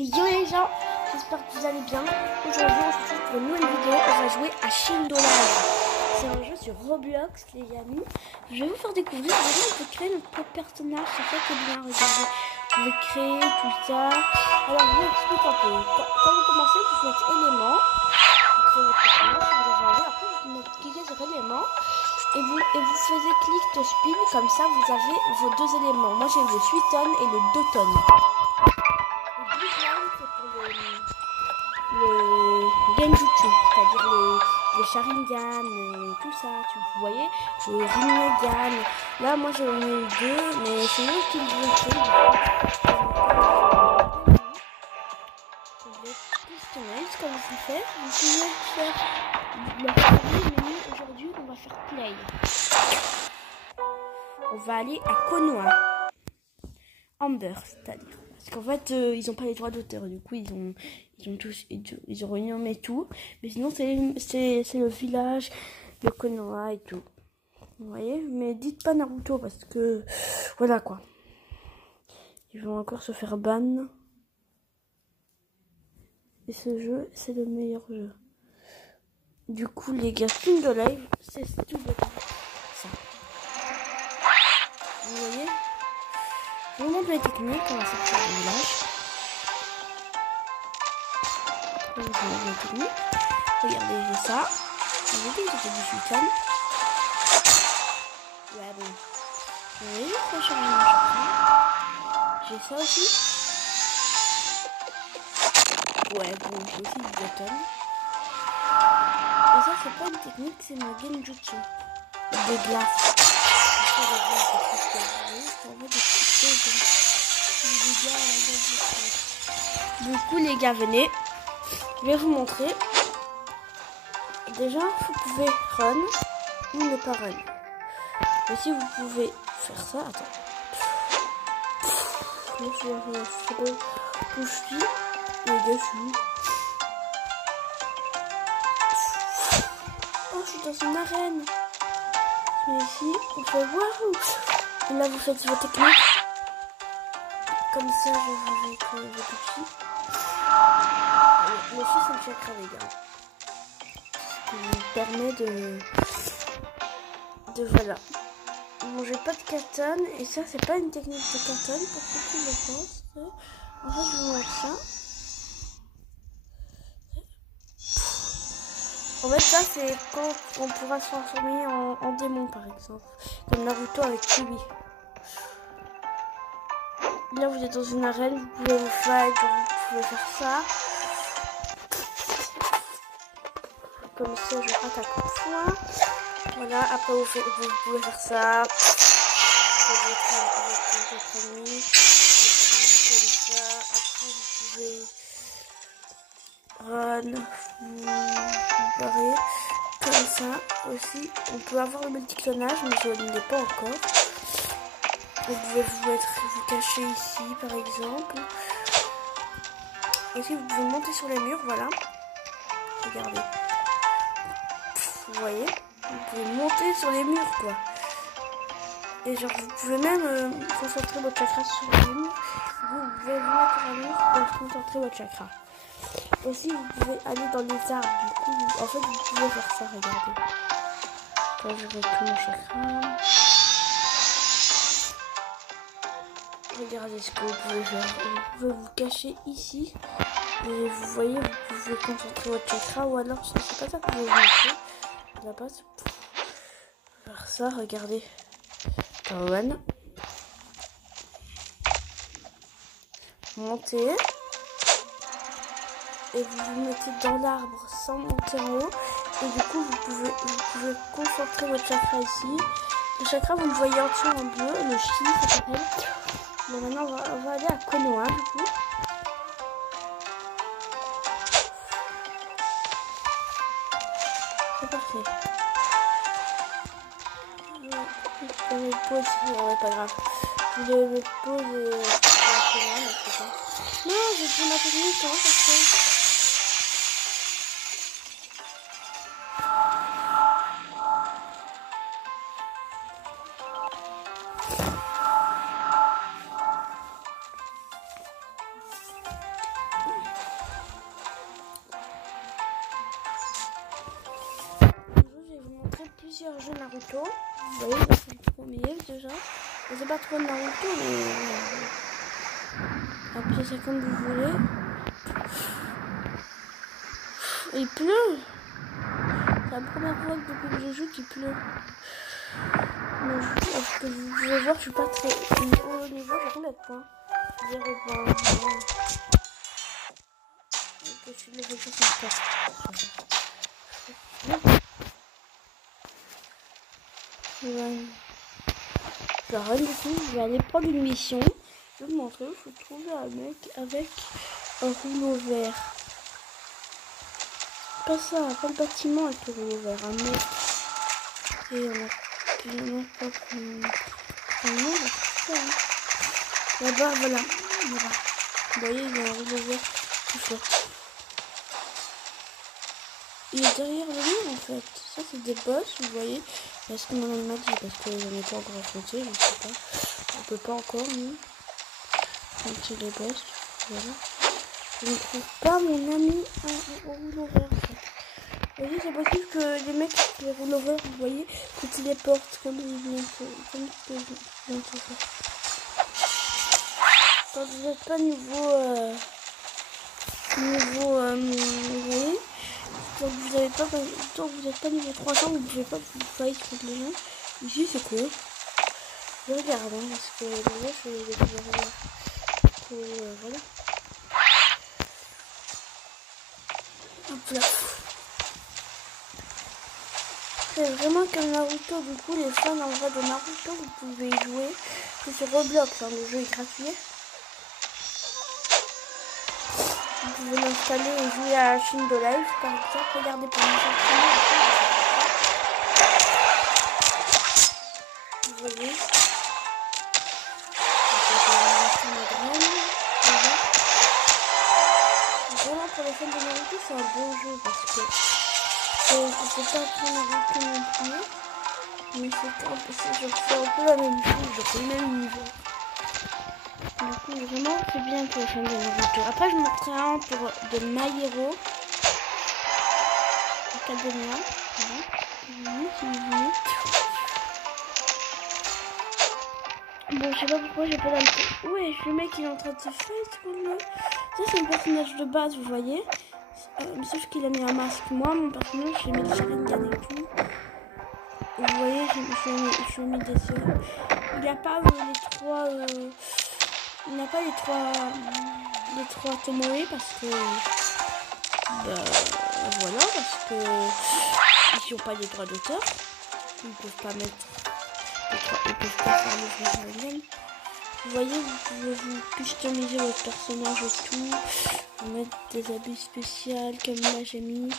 Yo les gens, j'espère que vous allez bien. Aujourd'hui on se retrouve pour une nouvelle vidéo. On va jouer à Shindolage. C'est un jeu sur Roblox les amis. Je vais vous faire découvrir. Déjà on peut créer notre propre personnage. C'est ça qui est bien, regardez. Vous pouvez créer tout ça. Alors je vous explique un peu. Quand vous commencez, vous faites éléments. Vous créez votre personnage, vous avez envie. Après vous cliquez sur éléments. Et vous faisiez clic to spin. Comme ça vous avez vos deux éléments. Moi j'ai le Suiton et le Doton. Le Genjutsu, c'est-à-dire le Sharingan, tout ça, vous voyez, le Rinnegan. Là, moi j'en ai eu deux, mais c'est eux qui me l'ont fait. Ce qu'on va faire, vous pouvez faire le premier menu. Aujourd'hui, on va faire play. On va aller à Konoha. Amber, c'est-à-dire. Parce qu'en fait, ils n'ont pas les droits d'auteur. Du coup, ils ont renommé tout. Mais sinon, c'est le village de Konoha et tout. Vous voyez? Mais dites pas Naruto parce que... Voilà quoi. Ils vont encore se faire ban. Et ce jeu, c'est le meilleur jeu. Du coup, les gars, film de live, c'est tout ça. Vous voyez? Je vous montre les techniques, on va sortir du village. Je vous montre les techniques. Regardez, j'ai ça. Vous voyez que j'ai du sultan. Ouais, bon. Vous voyez, ça change mon chakra. J'ai ça aussi. Ouais, bon, j'ai aussi du button. Et ça, c'est pas une technique, c'est mon genjutsu. Des glaces. Du coup les gars, venez, je vais vous montrer. Déjà vous pouvez run ou ne pas run. Et si vous pouvez faire ça, attends. Touche-lui et dessus. Oh, je suis dans une arène. Et ici, on fait waouh. Et là, vous faites vos techniques. Comme ça, je vais avec votre outil. Le aussi, c'est le chakra, les gars. Ce qui vous permet de voilà. Bon, j'ai pas de katane. Et ça, c'est pas une technique de katane pour ceux qui le pensent. En fait, je vous montre ça. En fait, ça, c'est quand on pourra se transformer en démon, par exemple. Comme Naruto avec Chibi. Là, vous êtes dans une arène, vous pouvez vous fight, vous pouvez faire ça. Comme ça, je rate à coup de poing. Voilà, après, vous pouvez faire ça. Avec votre ami. Après, vous pouvez run, vous barrer. Comme ça aussi. On peut avoir le multiclonage, mais je ne l'ai pas encore. Vous pouvez vous cacher ici par exemple. Ici vous pouvez monter sur les murs, voilà. Regardez. Vous voyez? Vous pouvez monter sur les murs quoi. Et genre vous pouvez même concentrer votre chakra sur les murs. Vous pouvez vous mettre un mur pour concentrer votre chakra. Aussi vous pouvez aller dans les arbres. Du coup, en fait vous pouvez faire ça, regardez. Quand je retrouve mon chakra. Regardez ce que vous pouvez faire. Vous pouvez vous cacher ici. Et vous voyez, vous pouvez concentrer votre chakra. Ou alors, c'est pas ça que je vais vous montrer. À la base, faire ça, regardez. One. Montez. Et vous vous mettez dans l'arbre sans monter en haut. Et du coup, vous pouvez concentrer votre chakra ici. Le chakra, vous le voyez en dessous en bleu. Le chi, ça s'appelle. Bon, maintenant on va aller à Konoha du coup. C'est parti. Je vais mettre pause. Non, pas grave. Je vais mettre pause et non, j'ai fait ma technique. Comment ça se fait? plusieurs jeux Naruto. Vous voyez, ça c'est le premier déjà. C'est pas trop Naruto, mais appelez ça comme vous voulez. Il pleut. C'est la première fois que depuis que je joue qu'il pleut. Mais parce que vous pouvez voir, je suis pas très haut au niveau, j'ai combien de points? 0 points. Je suis level 64. Alors, du coup, je vais aller prendre une mission. Je vais vous montrer. Il faut trouver un mec avec un rouleau vert. Pas ça, pas le bâtiment avec le rouleau vert. Un mec. Et on a pas là-bas, voilà. Vous voyez, il y a un rouleau vert tout flotte. Il est derrière le mur en fait. Ça c'est des boss, vous voyez. Est-ce que mon ami m'a dit? Parce que j'en ai pas encore affronté, je sais pas. On peut pas encore, nous. Affronter les boss. Voilà. Je ne trouve pas mon ami au rouleau vert en fait. Vous voyez, c'est possible que les mecs qui les rouleaux verts, vous voyez, que tu les portes comme ils viennent de faire. Quand vous n'êtes pas niveau vous voyez, donc vous n'avez pas, tant que vous n'êtes pas niveau 300, vous ne pouvez pas vous fight contre les gens. Ici c'est cool. Je regarde hein, parce que déjà je vais les découvrir. Voilà. Hop là. C'est vraiment comme Naruto, du coup les fans en vrai de Naruto, vous pouvez y jouer. C'est sur Roblox, hein, le jeu est gratuit. Vous pouvez l'installer et jouer à Shindo Live par exemple. Regardez pour une vous voyez. Vraiment pour les fans de Naruto c'est un bon jeu parce que c'est pas trop Naruto non plus. Mais c'est un peu la même chose, c'est le même niveau. Du coup, vraiment, c'est bien pour les fans de Naruto. Après, je montrerai un pour de My Hero Academia. Voilà. Bon, je sais pas pourquoi j'ai pas d'alcool. Ouais, le mec il est en train de se fight. Ça, c'est un personnage de base, vous voyez. Sauf qu'il a mis un masque. Moi, mon personnage, j'ai mis des sharingan et tout. Vous voyez, je mis des yeux. Il n'y a pas les trois. Il n'a pas les trois Tomoe parce que voilà, parce que ils n'ont pas les droits d'auteur, ils ne peuvent pas mettre ils peuvent pas faire le jeu. Vous voyez, vous pouvez vous customiser votre personnage et tout, vous mettre des habits spéciaux comme là j'ai mis.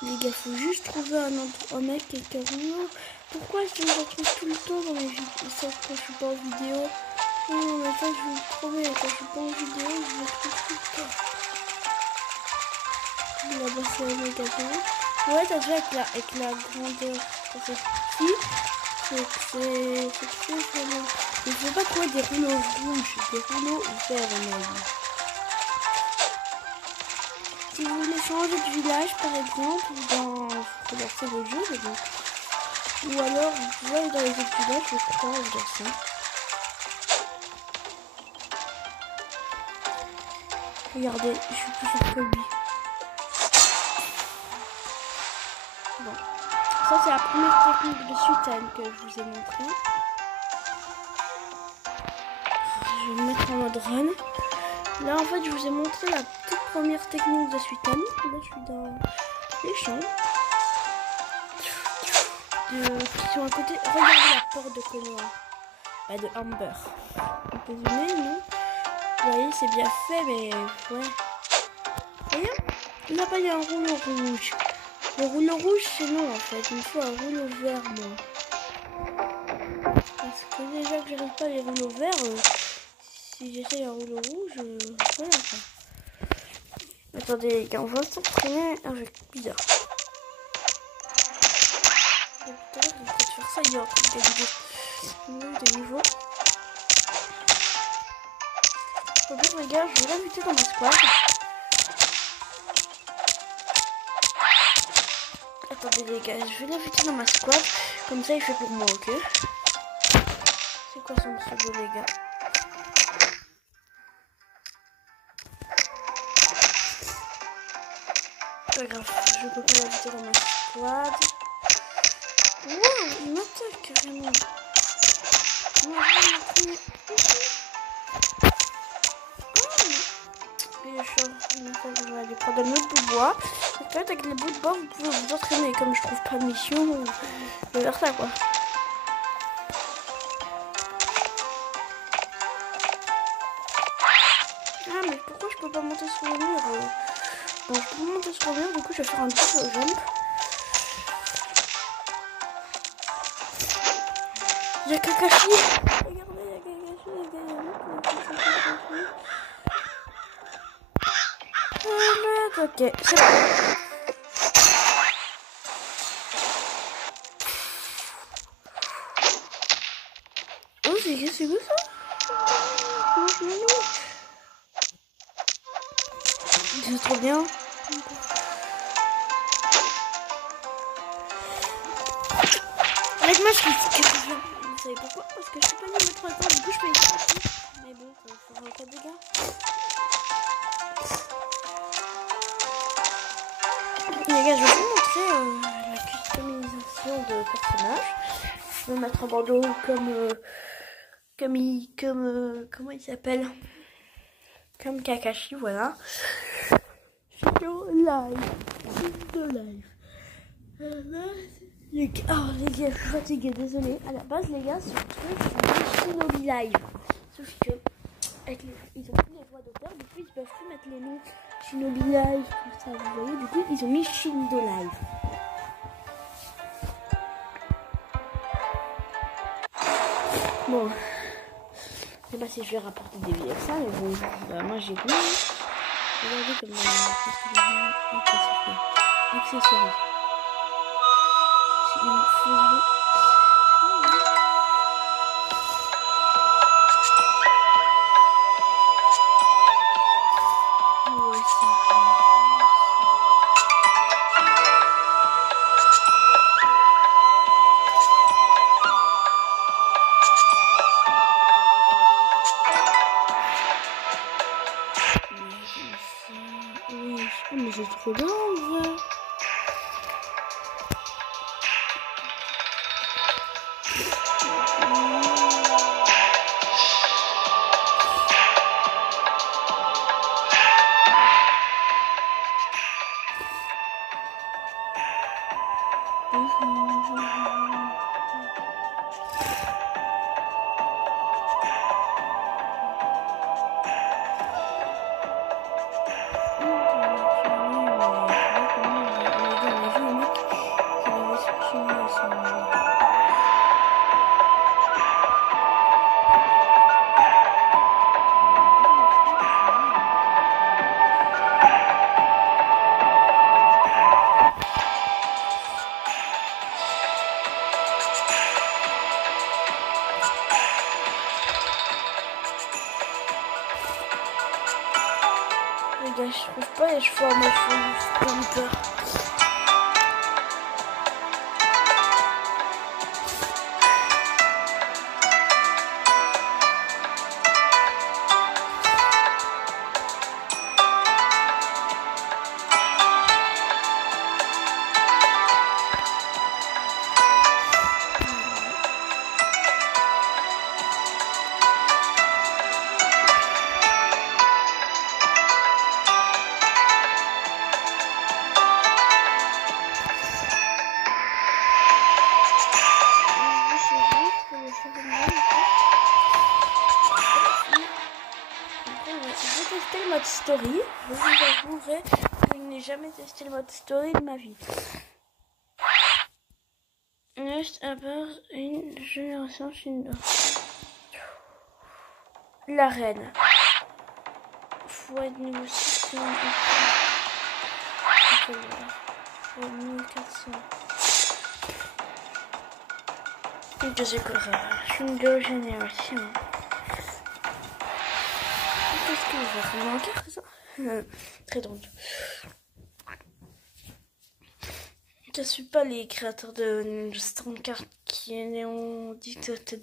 Les gars, faut juste trouver un mec quelqu'un. Pourquoi je me retrouve tout le temps dans les vidéos, sauf quand je suis pas en vidéo? Non, mais ça je vais le trouver. Quand je suis pas en vidéo, je le trouve tout le temps. Là-bas c'est un magasin. Ouais, t'as déjà avec la grandeur. C'est petit. C'est vraiment. Il faut pas trouver des rouleaux rouges, des rouleaux verts on a dit. Si vous voulez changer de village par exemple, dans c'est le jeu, donc. Ou alors vous pouvez aller dans les autres villages, je crois, ou dans ça. Regardez, je suis plus sur Kobe. Bon. Ça c'est la première technique de Suitan que je vous ai montré. Je vais me mettre en mode run. Là en fait je vous ai montré la toute première technique de Suitan. Là je suis dans les champs. Qui sont à côté. Regardez la porte de Konoha. De Amber. On peut zoomer, non? Vous voyez, c'est bien fait, mais ouais. Voyez, là-bas, il y a un rouleau rouge. Le rouleau rouge, c'est non, en fait. Il me faut un rouleau vert, moi. Parce que déjà que j'arrive pas les rouleaux verts, si j'essaye un rouleau rouge, voilà, quoi. Attendez, les gars, on va s'entraîner avec bizarre. Je vais peut-être faire ça, il y a des niveaux. Ok les gars, je vais l'inviter dans ma squad. Attendez les gars, je vais l'inviter dans ma squad. Comme ça il fait pour moi, ok? C'est quoi son pseudo les gars? Pas grave, je peux pas l'inviter dans ma squad. Wow, il m'attaque carrément. Il est chaud. Je vais aller prendre un autre bout de bois. Peut-être avec les bouts de bois, vous pouvez vous entraîner. Comme je trouve pas de mission, je vais faire ça quoi. Ah, mais pourquoi je peux pas monter sur le mur? Bon, je peux monter sur le mur, du coup, je vais faire un petit jump. Il y a Kakashi. Regardez, il y a Kakashi. Ok, c'est bon. Oh, c'est quoi ça? C'est trop bien. Avec moi, je fais vous savez pourquoi? Parce que je suis pas niveau 3 du coup, je peux y faire. Mais bon, ça va faire 4 dégâts. Les gars, je vais vous montrer la customisation de personnage. Je vais mettre un bandeau comment il s'appelle? Comme Kakashi, voilà. Shindo Live. Les gars, je suis fatiguée, désolée. À la base, les gars, sur Twitch, je suis Shinobi Live. Sauf que, ils ont plus les voix d'auteur, du coup, ils peuvent plus mettre les noms Shinobi Live, tout ça, vous voyez. Du coup, ils ont mis Shindo Live. Bon, je sais pas si je vais rapporter des vies avec ça, mais bon, bah, moi j'ai vu. Regardez comme accessoires. C'est une fusée. Mais c'est trop bien en vrai. Je trouve pas les cheveux à ma fille, le mode story. Je vous avouerai que je n'ai jamais testé le mode story de ma vie. Juste à part une génération Shindo. L'arène. Fois de négociation. Fois 1400. Et deuxième Shindo génération. Qu'est-ce que je vais manquer ça? Très drôle. Je suis pas les créateurs de Stankart qui ont dit que c'était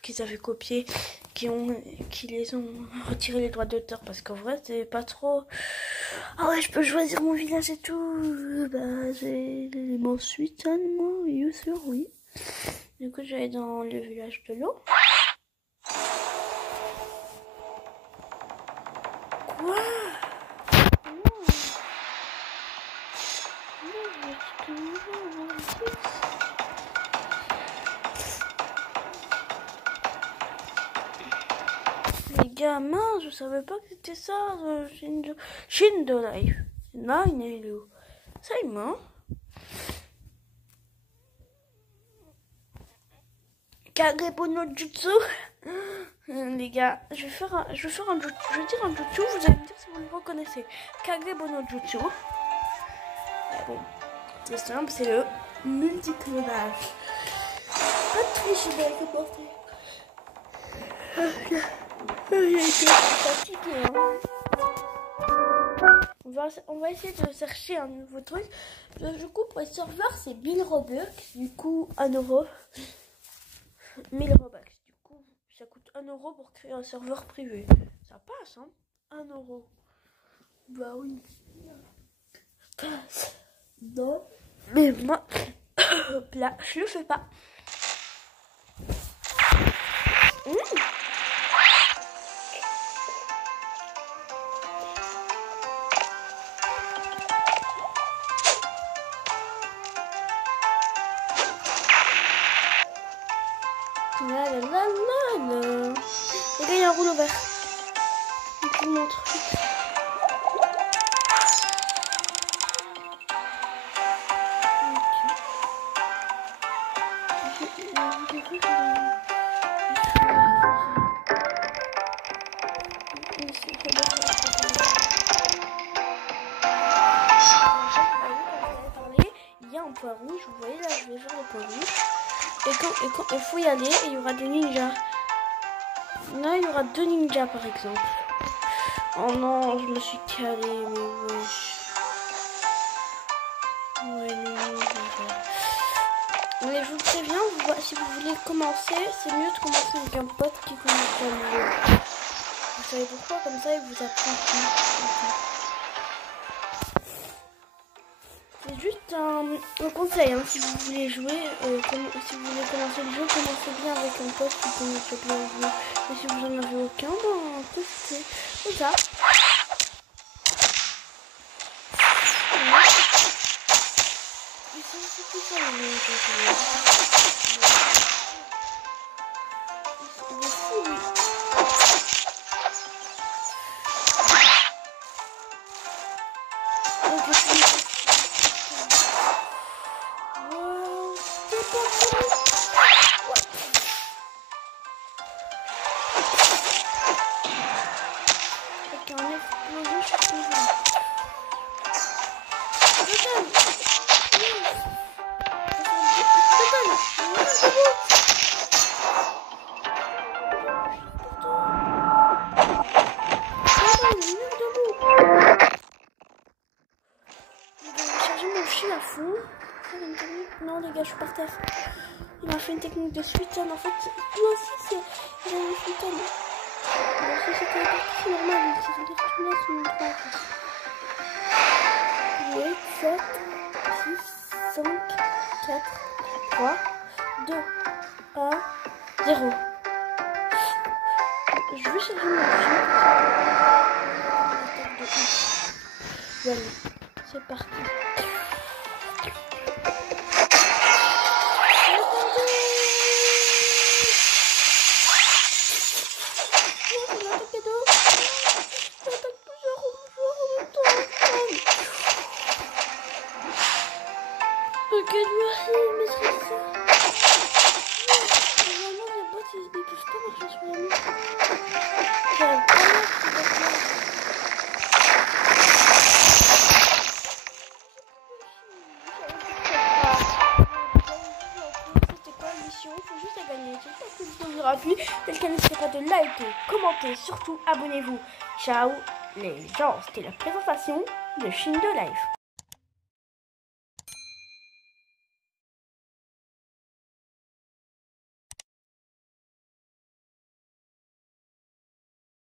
qu'ils avaient copié, qui les ont retiré les droits d'auteur parce qu'en vrai c'est pas trop. Ah ouais, je peux choisir mon village et tout. Bah j'ai l'élément suite, moi, bien sûr, oui. Du coup j'allais dans le village de l'eau. Quoi? Les gamins, je savais pas que c'était ça, Shindo Life. Nine Hello. Simon. Kagebo no Jutsu. Les gars, je vais dire un jutsu, vous allez me dire si vous le reconnaissez. Kagebo no Jutsu. Mais bon, c'est simple, c'est le multiclonage. Pas de triche, je vais le porter. J'ai été fatiguée, hein. On va essayer de chercher un nouveau truc. Du coup, pour les serveurs, c'est 1000 Robux. Du coup, 1 euro. 1000 Robux. Du coup, ça coûte 1 euro pour créer un serveur privé. Ça passe, hein? 1 euro. Bah oui. Non. Mais moi, là, je le fais pas. La la la la la. Les gars, il y a un rouleau vert. Je vous montre. Il y a un point rouge, vous voyez là, je vais voir le point rouge. Et quand il faut y aller, et il y aura des ninjas. Là, il y aura 2 ninjas par exemple. Oh non, je me suis calée, mais wesh. Ouais, non. Mais je vous préviens, si vous voulez commencer, c'est mieux de commencer avec un pote qui commence à mieux. Vous savez pourquoi? Comme ça, il vous apprend tout. C'est juste un conseil, hein, si vous voulez jouer, si vous voulez commencer le jeu, commencez bien avec un pote qui connaît bien le jeu. Et si vous n'en avez aucun, ben testez. Comme ça. Non les gars, je suis par terre. Il m'a fait une technique de sweeten. En fait, lui aussi il a une sweeten. Alors si c'était c'est normal, c'est des retours là sur mon droit. 8, 7, 6, 5, 4, 3, 2, 1, 0. Je vais chercher mon chien. Voilà, c'est parti. Ok, lui aussi, il maîtrise ça. Normalement, les bots, ils ne peuvent pas marcher sur la nuit. C'était quoi la mission? Il faut juste la gagner. J'espère que cette vidéo vous aura plu. Quelqu'un n'hésitez pas de liker, commenter, surtout abonnez-vous. Ciao les gens, c'était la présentation de Shindo Life.